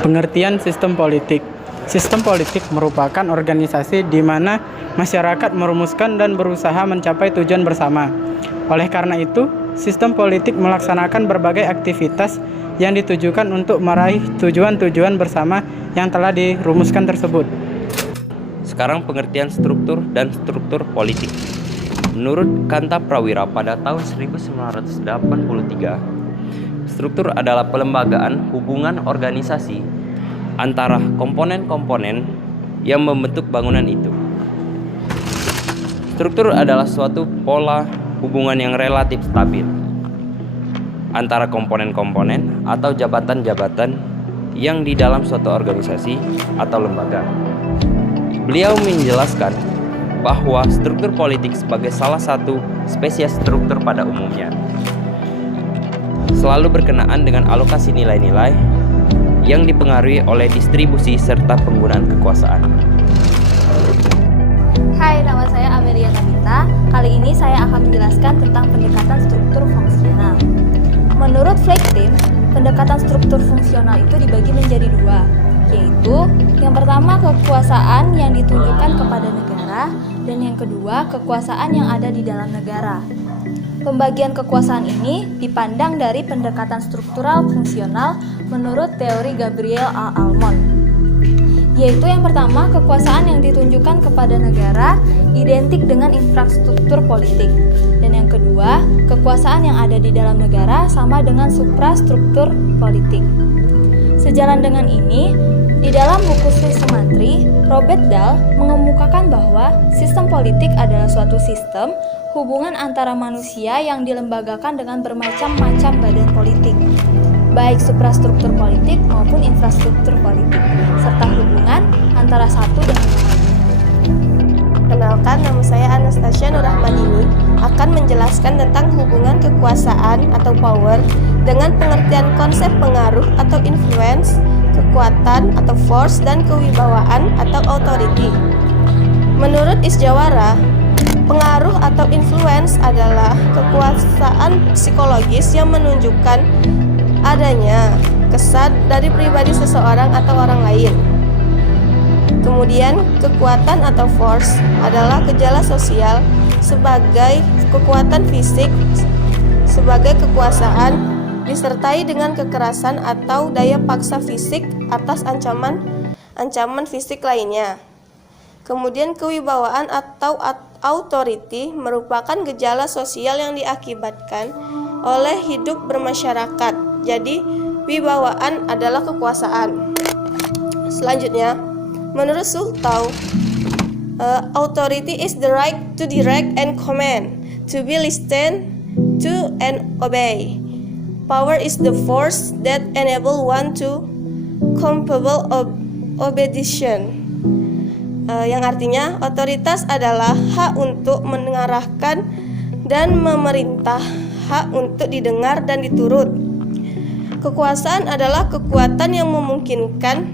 Pengertian sistem politik. Sistem politik merupakan organisasi di mana masyarakat merumuskan dan berusaha mencapai tujuan bersama. Oleh karena itu, sistem politik melaksanakan berbagai aktivitas yang ditujukan untuk meraih tujuan-tujuan bersama yang telah dirumuskan tersebut. Sekarang pengertian struktur dan struktur politik. Menurut Kanta Prawira pada tahun 1983, struktur adalah pelembagaan hubungan organisasi antara komponen-komponen yang membentuk bangunan itu. Struktur adalah suatu pola hubungan yang relatif stabil antara komponen-komponen atau jabatan-jabatan yang di dalam suatu organisasi atau lembaga. Beliau menjelaskan bahwa struktur politik sebagai salah satu spesies struktur pada umumnya selalu berkenaan dengan alokasi nilai-nilai yang dipengaruhi oleh distribusi serta penggunaan kekuasaan. Hai, nama saya Amelia Tabita. Kali ini saya akan menjelaskan tentang pendekatan struktur fungsional. Menurut Flecktim, pendekatan struktur fungsional itu dibagi menjadi dua, yaitu yang pertama kekuasaan yang ditunjukkan kepada negara dan yang kedua kekuasaan yang ada di dalam negara. Pembagian kekuasaan ini dipandang dari pendekatan struktural fungsional menurut teori Gabriel A. Almond, yaitu yang pertama kekuasaan yang ditunjukkan kepada negara identik dengan infrastruktur politik, dan yang kedua kekuasaan yang ada di dalam negara sama dengan suprastruktur politik. Sejalan dengan ini, di dalam buku Sri Sumantri, Robert Dahl mengemukakan bahwa sistem politik adalah suatu sistem hubungan antara manusia yang dilembagakan dengan bermacam-macam badan politik, baik suprastruktur politik maupun infrastruktur politik, serta hubungan antara satu dengan yang lain. Kenalkan, nama saya Anastasia Nurrahmanini akan menjelaskan tentang hubungan kekuasaan atau power dengan pengertian konsep pengaruh atau influence, kekuatan atau force, dan kewibawaan atau authority. Menurut Isjawara, pengaruh atau influence adalah kekuasaan psikologis yang menunjukkan adanya kesan dari pribadi seseorang atau orang lain. Kemudian, kekuatan atau force adalah gejala sosial sebagai kekuatan fisik sebagai kekuasaan disertai dengan kekerasan atau daya paksa fisik atas ancaman fisik lainnya. Kemudian kewibawaan atau authority merupakan gejala sosial yang diakibatkan oleh hidup bermasyarakat. Jadi, wibawaan adalah kekuasaan. Selanjutnya, menurut Sultau, authority is the right to direct and command, to be listened to and obey. Power is the force that enable one to capable of obedience. Yang artinya otoritas adalah hak untuk mengarahkan dan memerintah, hak untuk didengar dan diturut. Kekuasaan adalah kekuatan yang memungkinkan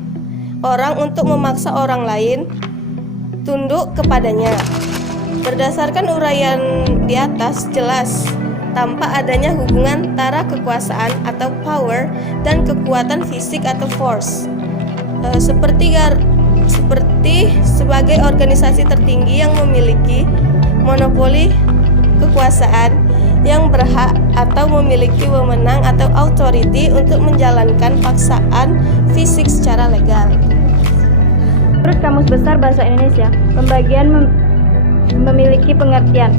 orang untuk memaksa orang lain tunduk kepadanya. Berdasarkan uraian di atas, jelas tanpa adanya hubungan antara kekuasaan atau power dan kekuatan fisik atau force. Seperti sebagai organisasi tertinggi yang memiliki monopoli kekuasaan yang berhak atau memiliki wewenang atau authority untuk menjalankan paksaan fisik secara legal. Menurut Kamus Besar Bahasa Indonesia, pembagian memiliki pengertian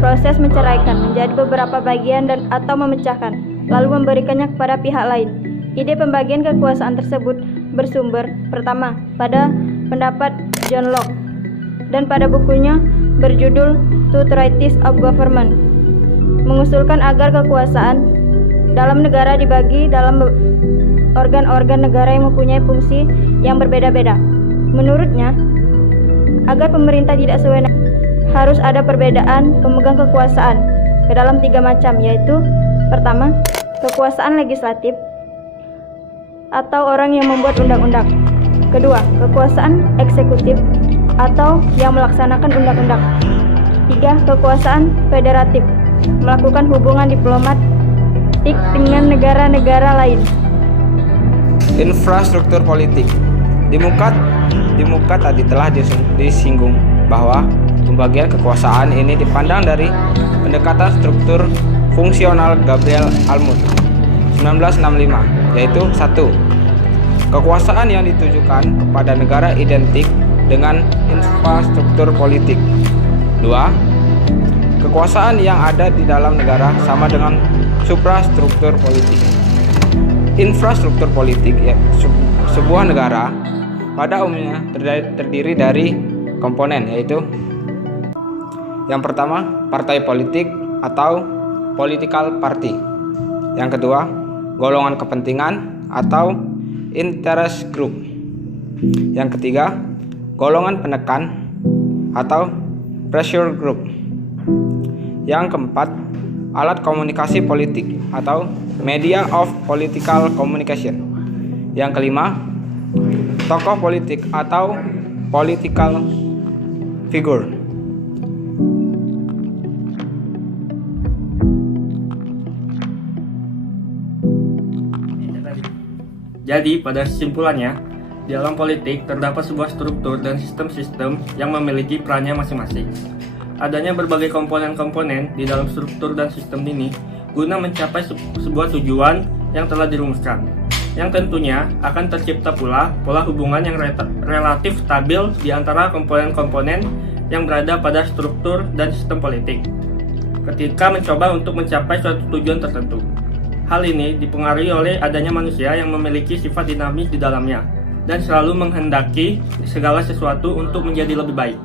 proses menceraikan menjadi beberapa bagian dan atau memecahkan, lalu memberikannya kepada pihak lain. Ide pembagian kekuasaan tersebut bersumber pertama pada pendapat John Locke dan pada bukunya berjudul Two Treatises of Government, mengusulkan agar kekuasaan dalam negara dibagi dalam organ-organ negara yang mempunyai fungsi yang berbeda-beda. Menurutnya, agar pemerintah tidak sewenang, harus ada perbedaan pemegang kekuasaan ke dalam 3 macam, yaitu pertama, kekuasaan legislatif atau orang yang membuat undang-undang. Kedua, kekuasaan eksekutif atau yang melaksanakan undang-undang. 3. Kekuasaan federatif, melakukan hubungan diplomatik dengan negara-negara lain. Infrastruktur politik. Di muka tadi telah disinggung bahwa pembagian kekuasaan ini dipandang dari pendekatan struktur fungsional Gabriel Almut 1965, yaitu 1. Kekuasaan yang ditujukan kepada negara identik dengan infrastruktur politik. 2. Kekuasaan yang ada di dalam negara sama dengan suprastruktur politik. Infrastruktur politik sebuah negara pada umumnya terdiri dari komponen, yaitu yang pertama, partai politik atau political party. Yang kedua, golongan kepentingan atau interest group. Yang ketiga, golongan penekan atau pressure group. Yang keempat, alat komunikasi politik atau media of political communication. Yang kelima, tokoh politik atau political figure. Jadi, pada kesimpulannya, di dalam politik terdapat sebuah struktur dan sistem-sistem yang memiliki perannya masing-masing. Adanya berbagai komponen-komponen di dalam struktur dan sistem ini guna mencapai sebuah tujuan yang telah dirumuskan, yang tentunya akan tercipta pula pola hubungan yang relatif stabil di antara komponen-komponen yang berada pada struktur dan sistem politik ketika mencoba untuk mencapai suatu tujuan tertentu. Hal ini dipengaruhi oleh adanya manusia yang memiliki sifat dinamis di dalamnya dan selalu menghendaki segala sesuatu untuk menjadi lebih baik.